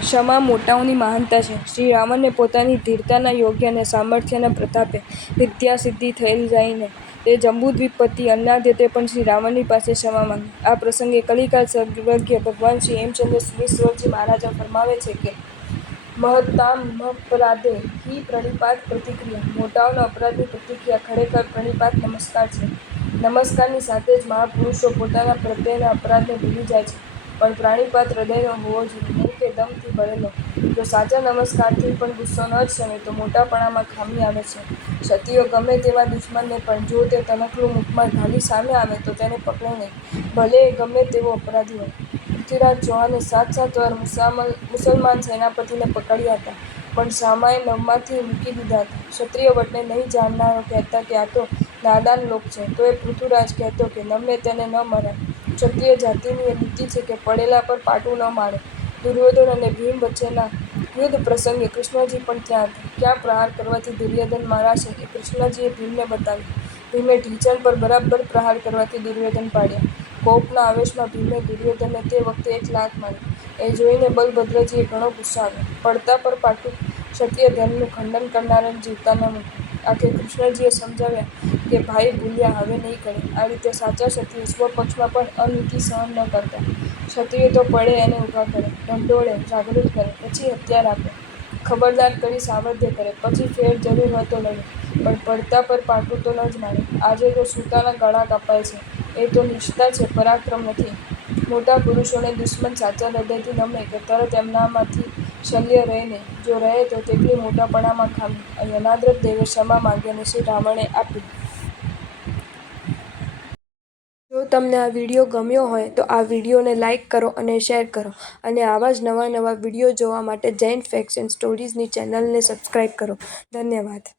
ક્ષમા મોટાઓની મહાનતા છે. શ્રી રાવણને પોતાની ધીરતાના યોગ્ય અને સામર્થ્યના પ્રતાપે વિદ્યા સિદ્ધિ થઈ જઈને તે જંબુદ્વીપપતિ અન્નાદ્યતે પણ શ્રી રાવણની પાસે ક્ષમા માંગી. આ પ્રસંગે કલિકાલ સર્વજ્ઞ ભગવાન શ્રી હેમચંદ્ર શ્રીશ્વરજી મહારાજ ફરમાવે છે કે મહતામપરાધે હિ પ્રણિપાત પ્રતિક્રિયા. મોટાઓના અપરાધની પ્રતિક્રિયા ખરેખર પ્રણિપાત નમસ્કાર છે. નમસ્કારની સાથે જ મહાપુરુષો પોતાના પ્રત્યેના અપરાધને ભૂલી જાય છે. પણ પ્રાણિપાત હૃદયનો હોવો જોઈએ, નહીં કે દંભથી ભરેલો. જો સાચા નમસ્કારથી પણ ગુસ્સો ન શમે તો મોટાપણામાં ખામી આવે છે. ક્ષત્રિયો ગમે તેવા દુશ્મનને પણ જો તે તણખલું મુખમાં ઘાલી સામે આવે તો તેને પકડે નહીં, ભલે એ ગમે તેવો અપરાધી હોય. પૃથ્વીરાજ ચૌહાણે 7 વાર મુસલમાન સેનાપતિને પકડ્યા હતા, પણ શામાએ 9માંથી મૂકી દીધા હતા. ક્ષત્રિય વટને નહીં જાણનારો કહેતા કે આ તો નાદાન લોક છે, તો એ પૃથ્વીરાજ કહેતો કે નમે તેને ન મરાય. ક્ષત્રિય જાતિની એ નીતિ છે કે પડેલા પર પાટું ન મારે. દુર્યોધન અને ભીમ વચ્ચેના યુદ્ધ પ્રસંગે કૃષ્ણજી પણ ત્યાં હતા. ક્યાં પ્રહાર કરવાથી દુર્યોધન મરાશે એ કૃષ્ણજીએ ભીમને બતાવ્યું. ભીમે ઢીંચણ પર બરાબર પ્રહાર કરવાથી દુર્યોધન પાડ્યા. કોપના આવેશમાં ભીમે દુર્યોધનને તે વખતે 1 લાત મારી. એ જોઈને બલભદ્રજીને ઘણો ગુસ્સો આવ્યો. પડતા પર પાટું ક્ષત્રિય ધર્મનું ખંડન કરનારાને જીવતા ન મૂકવા. આખરે કૃષ્ણજીએ સમજાવ્યા કે ભાઈ ભૂલ્યા, હવે નહીં કરે. આ રીતે સાચા ક્ષત્રિયો સ્વપક્ષમાં પણ અનીતિ સહન ન કરતા. ક્ષત્રિયો તો પડે એને ઊભા કરે, ઢંઢોળે, જાગૃત કરે, પછી હથિયાર આપે, ખબરદાર કરી સાવધ્ય કરે, પછી ફેર જરૂર હોય તો લડે, પણ પડતા પર પાટું તો ન જ મારે. આજે તો સૂતાના ગળા કપાય છે, એ તો નીચતા છે, પરાક્રમ નથી. મોટા પુરુષોને દુશ્મન સાચા હૃદયથી નમે કે તરત એમનામાંથી શલ્ય રહે નહીં. જો રહે તો તેટલી મોટાપણામાં ખામી. અહીં અનાદ્રત દેવે ક્ષમા માંગી અને શ્રી રાવણે આપી. જો તમને આ વિડીયો ગમ્યો હોય તો આ વિડીયોને લાઇક કરો અને શેર કરો, અને આવા જ નવા વિડીયો જોવા માટે જૈન ફેક્ટ્સ એન્ડ સ્ટોરીઝની ચેનલને સબસ્ક્રાઇબ કરો. ધન્યવાદ.